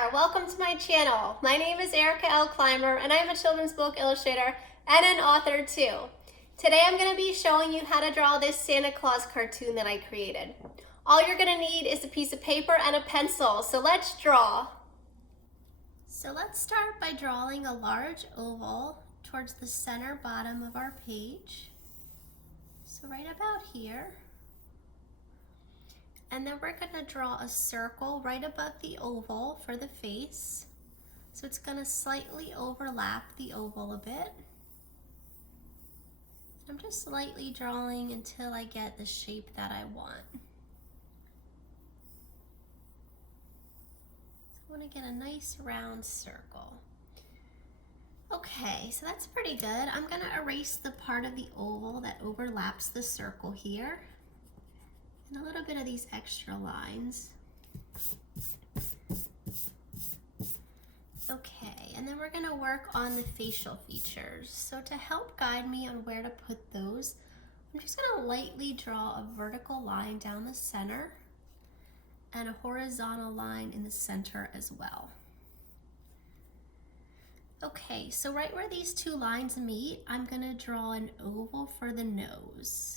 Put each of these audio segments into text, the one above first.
there! Welcome to my channel. My name is Erica L. Clymer and I'm a children's book illustrator and an author too. Today I'm going to be showing you how to draw this Santa Claus cartoon that I created. All you're going to need is a piece of paper and a pencil, so let's draw. So let's start by drawing a large oval towards the center bottom of our page. So right about here. And then we're going to draw a circle right above the oval for the face. So it's going to slightly overlap the oval a bit. I'm just slightly drawing until I get the shape that I want. So I want to get a nice round circle. Okay, so that's pretty good. I'm going to erase the part of the oval that overlaps the circle here. And a little bit of these extra lines. Okay, and then we're going to work on the facial features. So to help guide me on where to put those, I'm just going to lightly draw a vertical line down the center and a horizontal line in the center as well. Okay, so right where these two lines meet, I'm going to draw an oval for the nose.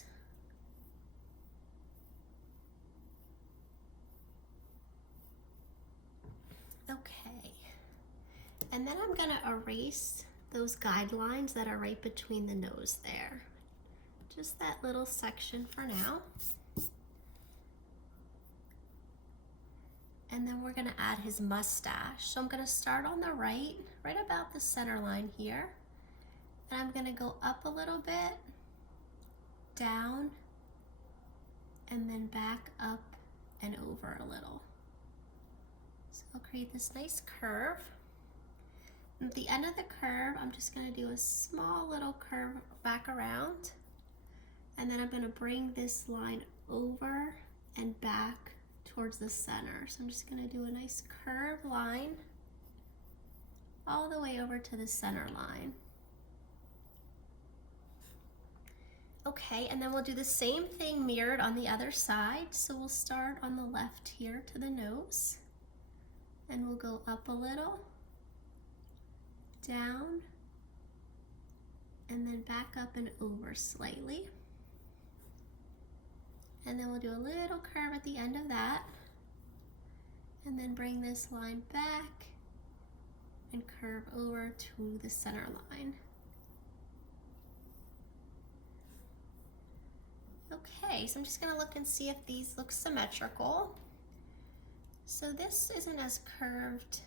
Okay, and then I'm going to erase those guidelines that are right between the nose there. Just that little section for now. And then we're going to add his mustache. So I'm going to start on the right about the center line here. And I'm going to go up a little bit, down, and then back up and over a little. So I'll create this nice curve. And at the end of the curve, I'm just going to do a small little curve back around. And then I'm going to bring this line over and back towards the center. So I'm just going to do a nice curved line all the way over to the center line. Okay, and then we'll do the same thing mirrored on the other side. So we'll start on the left here to the nose. And we'll go up a little, down, and then back up and over slightly. And then we'll do a little curve at the end of that. And then bring this line back and curve over to the center line. Okay, so I'm just gonna look and see if these look symmetrical. So this isn't as curved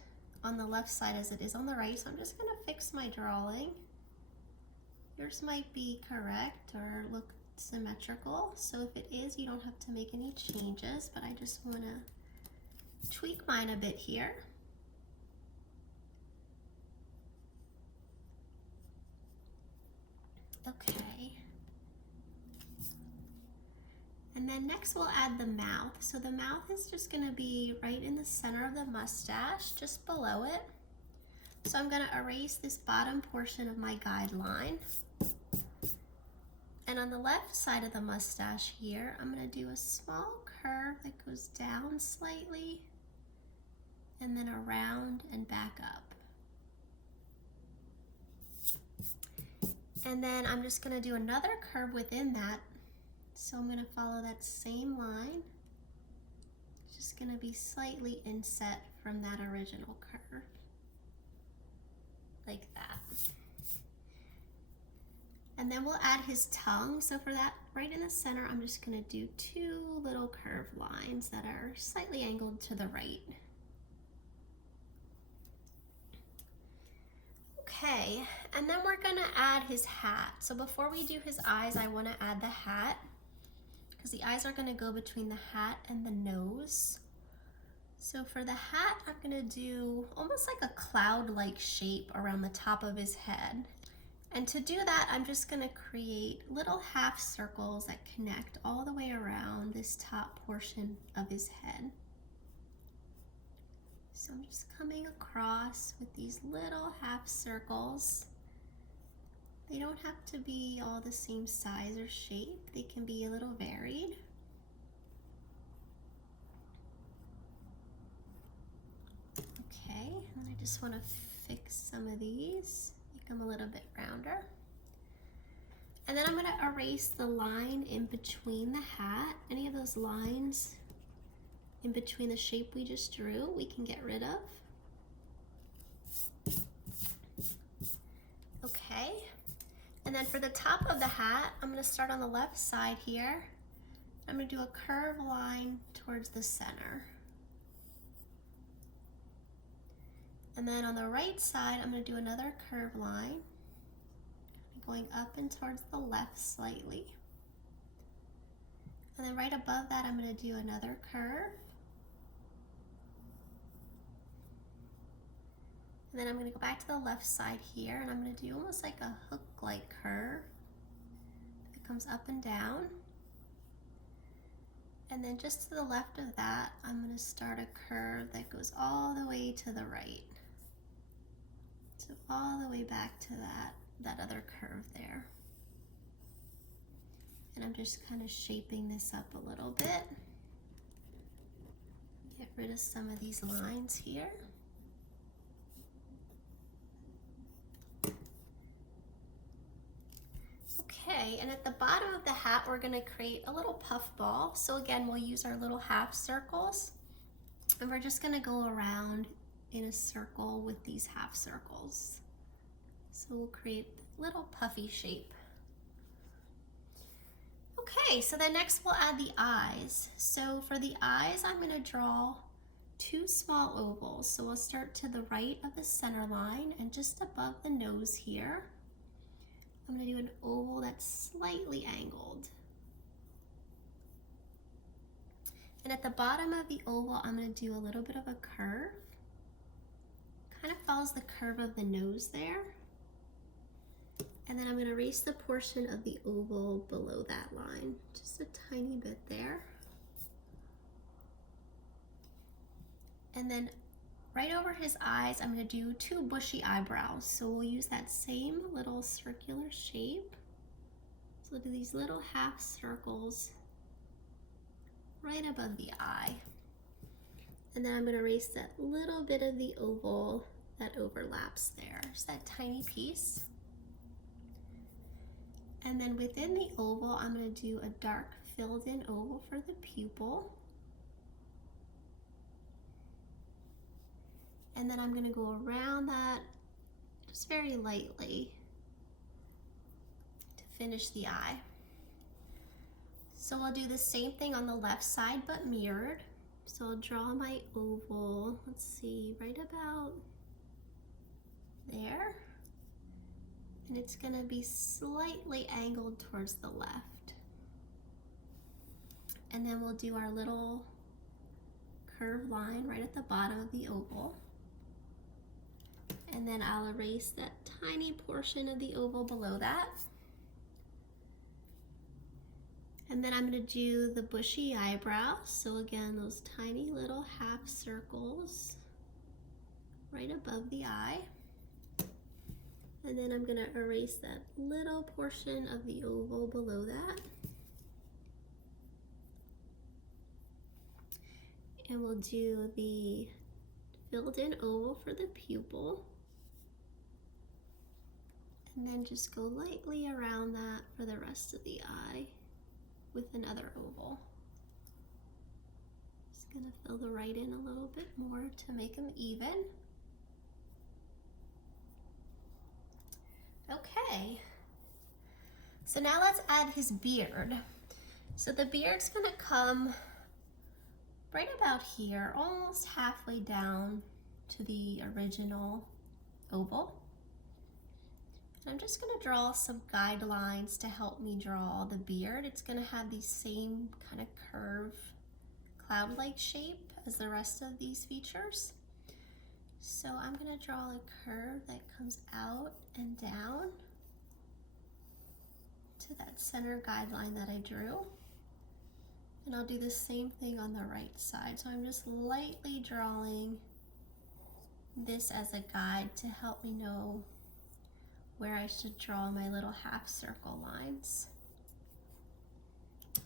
on the left side as it is on the right, so I'm just going to fix my drawing. Yours might be correct or look symmetrical, so if it is, you don't have to make any changes, but I just want to tweak mine a bit here. Okay. And then next we'll add the mouth. So the mouth is just going to be right in the center of the mustache, just below it. So I'm going to erase this bottom portion of my guideline. And on the left side of the mustache here, I'm going to do a small curve that goes down slightly and then around and back up. And then I'm just going to do another curve within that. So I'm going to follow that same line. It's just going to be slightly inset from that original curve. Like that. And then we'll add his tongue. So for that, right in the center, I'm just going to do two little curved lines that are slightly angled to the right. Okay, and then we're going to add his hat. So before we do his eyes, I want to add the hat, because the eyes are going to go between the hat and the nose. So for the hat, I'm going to do almost like a cloud-like shape around the top of his head. And to do that, I'm just going to create little half circles that connect all the way around this top portion of his head. So I'm just coming across with these little half circles. They don't have to be all the same size or shape. They can be a little varied. And I just want to fix some of these, make them a little bit rounder. And then I'm going to erase the line in between the hat. Any of those lines in between the shape we just drew, we can get rid of. Okay. And then for the top of the hat, I'm going to start on the left side here. I'm going to do a curved line towards the center. And then on the right side, I'm going to do another curved line, going up and towards the left slightly. And then right above that, I'm going to do another curve. And then I'm going to go back to the left side here, and I'm going to do almost like a hook-like curve that comes up and down. And then just to the left of that, I'm going to start a curve that goes all the way to the right. So all the way back to that other curve there. And I'm just kind of shaping this up a little bit. Get rid of some of these lines here. Okay, and at the bottom of the hat, we're going to create a little puff ball. So again, we'll use our little half circles, and we're just going to go around in a circle with these half circles. So we'll create a little puffy shape. Okay, so then next we'll add the eyes. So for the eyes, I'm going to draw 2 small ovals. So we'll start to the right of the center line, and just above the nose here, I'm going to do an oval that's slightly angled. And at the bottom of the oval, I'm going to do a little bit of a curve. Kind of follows the curve of the nose there. And then I'm going to erase the portion of the oval below that line, just a tiny bit there. And then right over his eyes, I'm going to do 2 bushy eyebrows. So we'll use that same little circular shape. So we'll do these little half circles right above the eye. And then I'm going to erase that little bit of the oval that overlaps there, just that tiny piece. And then within the oval, I'm going to do a dark filled in oval for the pupil. And then I'm going to go around that just very lightly to finish the eye. So I'll do the same thing on the left side but mirrored. So I'll draw my oval, let's see, right about there. And it's going to be slightly angled towards the left. And then we'll do our little curved line right at the bottom of the oval. And then I'll erase that tiny portion of the oval below that. And then I'm going to do the bushy eyebrows. So again, those tiny little half circles right above the eye. And then I'm going to erase that little portion of the oval below that. And we'll do the filled in oval for the pupil. And then just go lightly around that for the rest of the eye with another oval. Just going to fill the right in a little bit more to make them even. Okay, so now let's add his beard. So the beard's going to come right about here, almost halfway down to the original oval. And I'm just going to draw some guidelines to help me draw the beard. It's going to have the same kind of curve, cloud-like shape as the rest of these features. So I'm going to draw a curve that comes out and down to that center guideline that I drew. And I'll do the same thing on the right side. So I'm just lightly drawing this as a guide to help me know where I should draw my little half circle lines.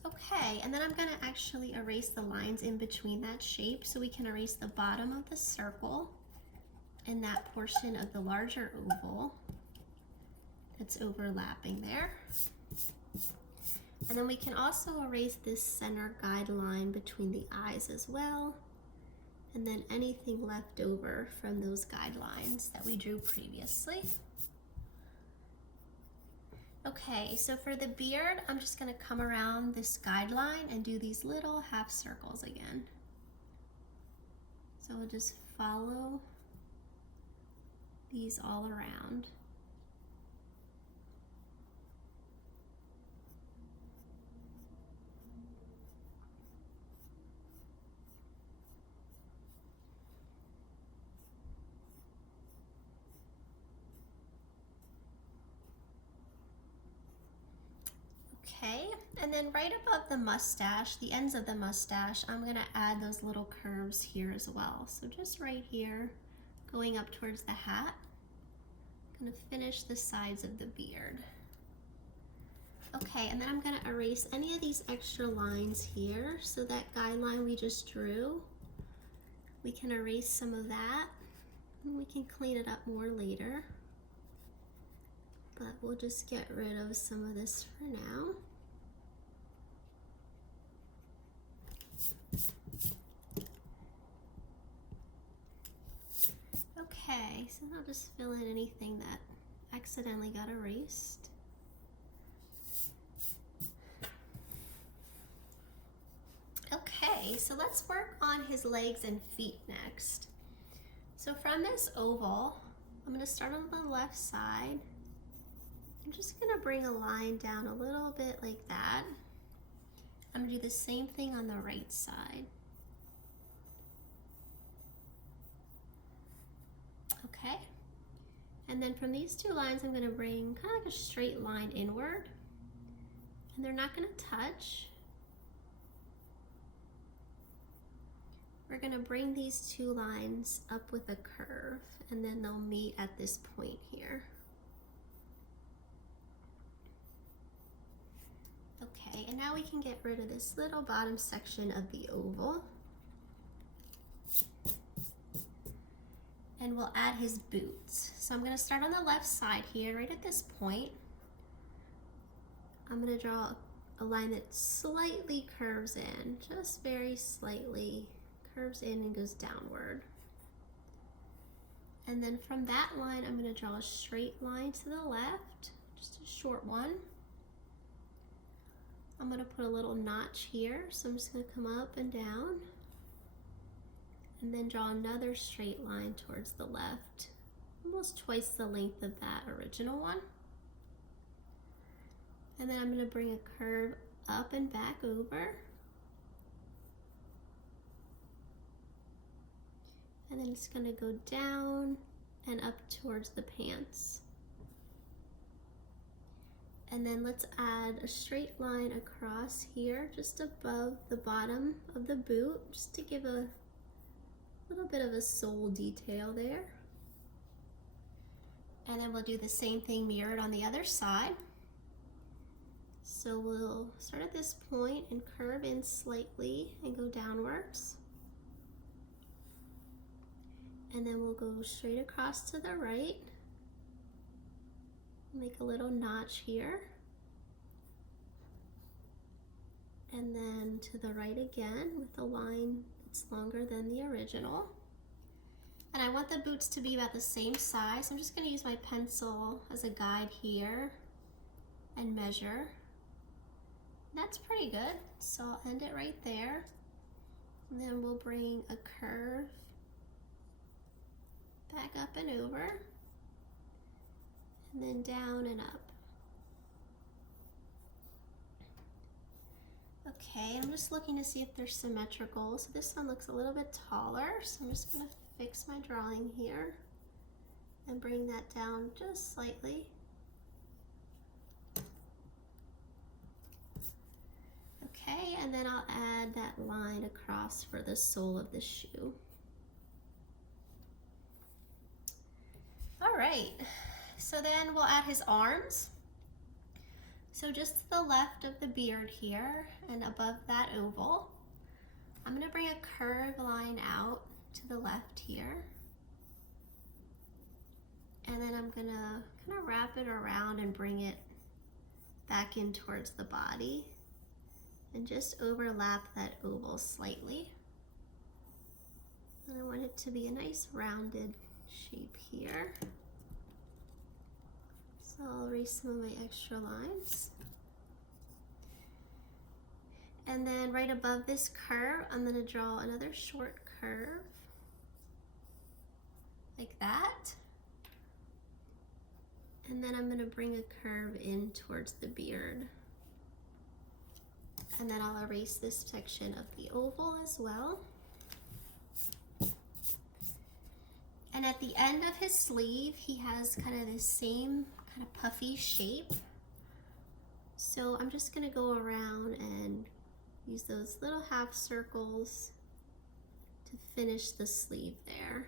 Okay, and then I'm going to actually erase the lines in between that shape so we can erase the bottom of the circle in that portion of the larger oval that's overlapping there. And then we can also erase this center guideline between the eyes as well, and then anything left over from those guidelines that we drew previously. Okay, so for the beard, I'm just gonna come around this guideline and do these little half circles again. So we'll just follow these all around. Okay, and then right above the mustache, the ends of the mustache, I'm gonna add those little curves here as well. So just right here, going up towards the hat, I'm gonna finish the sides of the beard. Okay, and then I'm gonna erase any of these extra lines here. So that guideline we just drew, we can erase some of that, and we can clean it up more later. But we'll just get rid of some of this for now. Okay, so I'll just fill in anything that accidentally got erased. Okay, so let's work on his legs and feet next. So from this oval, I'm going to start on the left side. I'm just going to bring a line down a little bit like that. I'm going to do the same thing on the right side. Okay, and then from these two lines, I'm going to bring kind of like a straight line inward, and they're not going to touch. We're going to bring these two lines up with a curve, and then they'll meet at this point here. Okay, and now we can get rid of this little bottom section of the oval. And we'll add his boots. So I'm going to start on the left side here, right at this point. I'm going to draw a line that slightly curves in, just very slightly curves in and goes downward. And then from that line, I'm going to draw a straight line to the left, just a short one. I'm going to put a little notch here, so I'm just going to come up and down, and then draw another straight line towards the left, almost twice the length of that original one. And then I'm going to bring a curve up and back over, and then it's going to go down and up towards the pants. And then let's add a straight line across here, just above the bottom of the boot, just to give a little bit of a sole detail there. And then we'll do the same thing mirrored on the other side. So we'll start at this point and curve in slightly and go downwards. And then we'll go straight across to the right. Make a little notch here. And then to the right again with a line that's longer than the original. And I want the boots to be about the same size. So I'm just going to use my pencil as a guide here and measure. That's pretty good. So I'll end it right there. And then we'll bring a curve back up and over, and then down and up. Okay, I'm just looking to see if they're symmetrical. So this one looks a little bit taller, so I'm just going to fix my drawing here and bring that down just slightly. Okay, and then I'll add that line across for the sole of the shoe. All right, so then we'll add his arms. So just to the left of the beard here and above that oval, I'm going to bring a curved line out to the left here. And then I'm gonna kind of wrap it around and bring it back in towards the body and just overlap that oval slightly. And I want it to be a nice rounded shape here. So I'll erase some of my extra lines. And then right above this curve, I'm going to draw another short curve like that. And then I'm going to bring a curve in towards the beard. And then I'll erase this section of the oval as well. And at the end of his sleeve, he has kind of the same kind of puffy shape. So I'm just going to go around and use those little half circles to finish the sleeve there.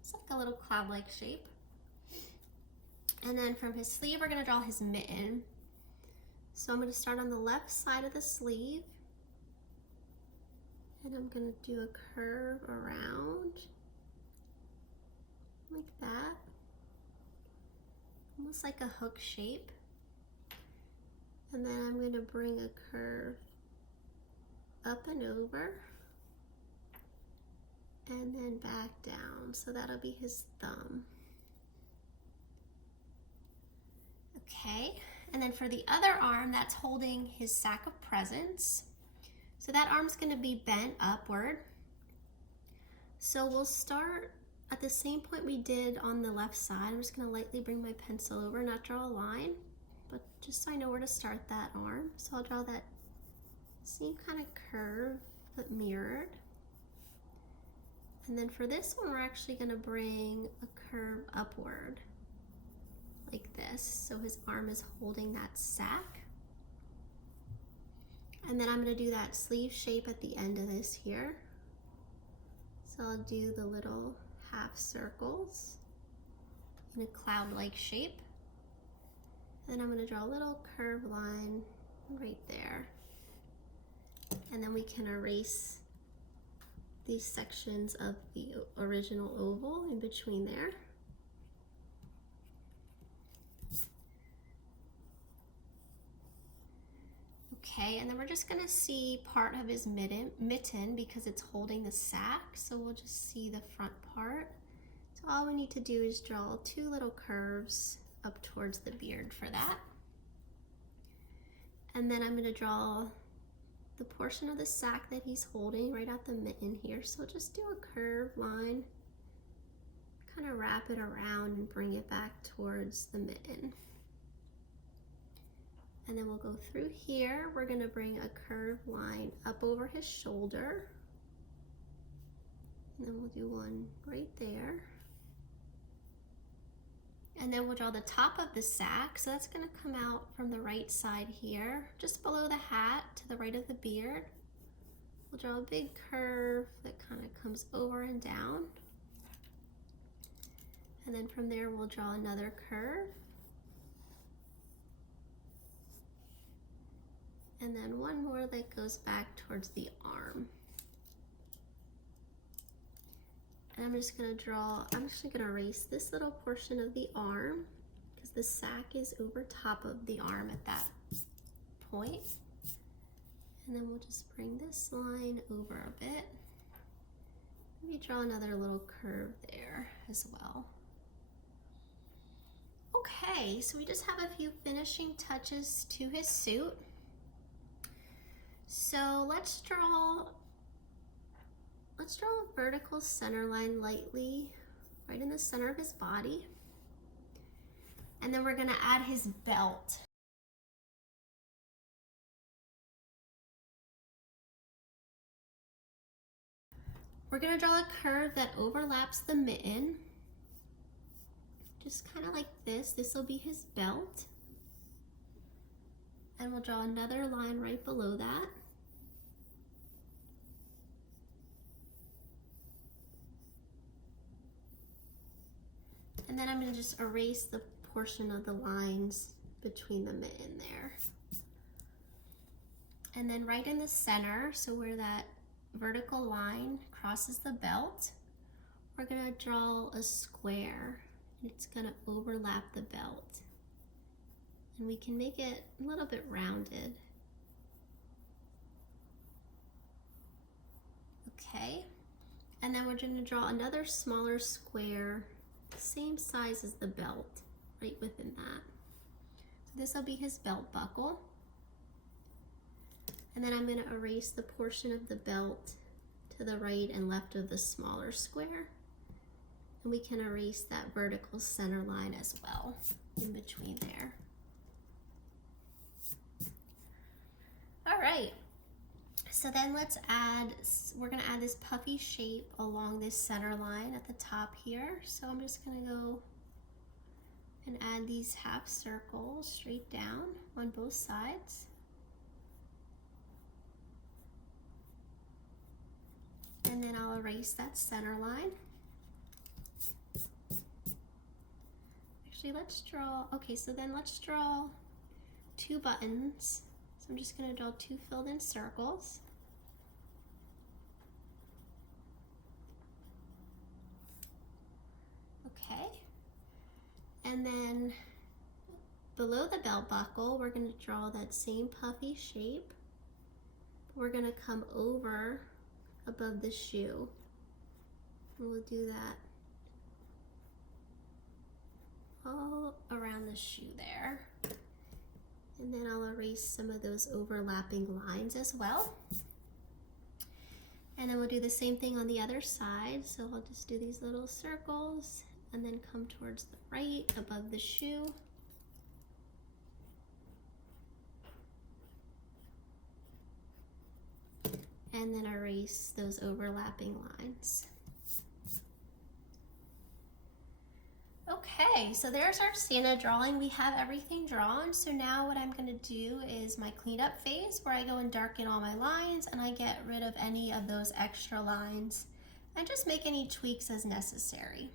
It's like a little cloud-like shape. And then from his sleeve, we're going to draw his mitten. So I'm going to start on the left side of the sleeve. And I'm going to do a curve around like that. Almost like a hook shape. And then I'm going to bring a curve up and over and then back down. So that'll be his thumb. Okay, and then for the other arm, that's holding his sack of presents. So that arm's going to be bent upward. So we'll start at the same point we did on the left side. I'm just going to lightly bring my pencil over, not draw a line, but just so I know where to start that arm. So I'll draw that same kind of curve, but mirrored. And then for this one, we're actually going to bring a curve upward like this. So his arm is holding that sack. And then I'm going to do that sleeve shape at the end of this here. So I'll do the little half circles in a cloud-like shape. And then I'm going to draw a little curved line right there. And then we can erase these sections of the original oval in between there. Okay, and then we're just gonna see part of his mitten because it's holding the sack, so we'll just see the front part. So all we need to do is draw two little curves up towards the beard for that. And then I'm gonna draw the portion of the sack that he's holding right at the mitten here. So just do a curved line, kind of wrap it around and bring it back towards the mitten. And then we'll go through here. We're gonna bring a curved line up over his shoulder. And then we'll do one right there. And then we'll draw the top of the sack. So that's gonna come out from the right side here, just below the hat to the right of the beard. We'll draw a big curve that kind of comes over and down. And then from there, we'll draw another curve. And then one more that goes back towards the arm. And I'm actually gonna erase this little portion of the arm because the sack is over top of the arm at that point. And then we'll just bring this line over a bit. Maybe draw another little curve there as well. Okay, so we just have a few finishing touches to his suit. So let's draw a vertical center line lightly right in the center of his body. And then we're gonna add his belt. We're gonna draw a curve that overlaps the mitten. Just kind of like this. This will be his belt. And we'll draw another line right below that. And then I'm going to just erase the portion of the lines between the mitten there. And then right in the center, so where that vertical line crosses the belt, we're going to draw a square It's gonna overlap the belt. And we can make it a little bit rounded. Okay, and then we're gonna draw another smaller square, same size as the belt, right within that. So this will be his belt buckle. And then I'm gonna erase the portion of the belt to the right and left of the smaller square. And we can erase that vertical center line as well in between there. All right, so then we're gonna add this puffy shape along this center line at the top here. So I'm just gonna go and add these half circles straight down on both sides. And then I'll erase that center line. Actually, let's draw 2 buttons. So I'm just gonna draw 2 filled in circles. Okay. And then below the belt buckle, we're gonna draw that same puffy shape. We're gonna come over above the shoe. And we'll do that all around the shoe there. And then I'll erase some of those overlapping lines as well. And then we'll do the same thing on the other side. So I'll just do these little circles and then come towards the right above the shoe. And then erase those overlapping lines. Okay, so there's our Santa drawing. We have everything drawn. So now what I'm gonna do is my cleanup phase where I go and darken all my lines and I get rid of any of those extra lines and just make any tweaks as necessary.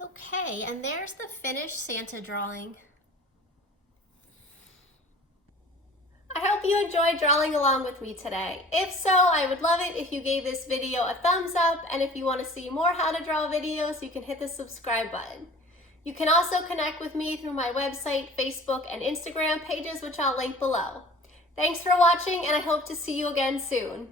Okay, and there's the finished Santa drawing. I hope you enjoyed drawing along with me today. If so, I would love it if you gave this video a thumbs up, and if you want to see more how to draw videos, you can hit the subscribe button. You can also connect with me through my website, Facebook, and Instagram pages, which I'll link below. Thanks for watching, and I hope to see you again soon.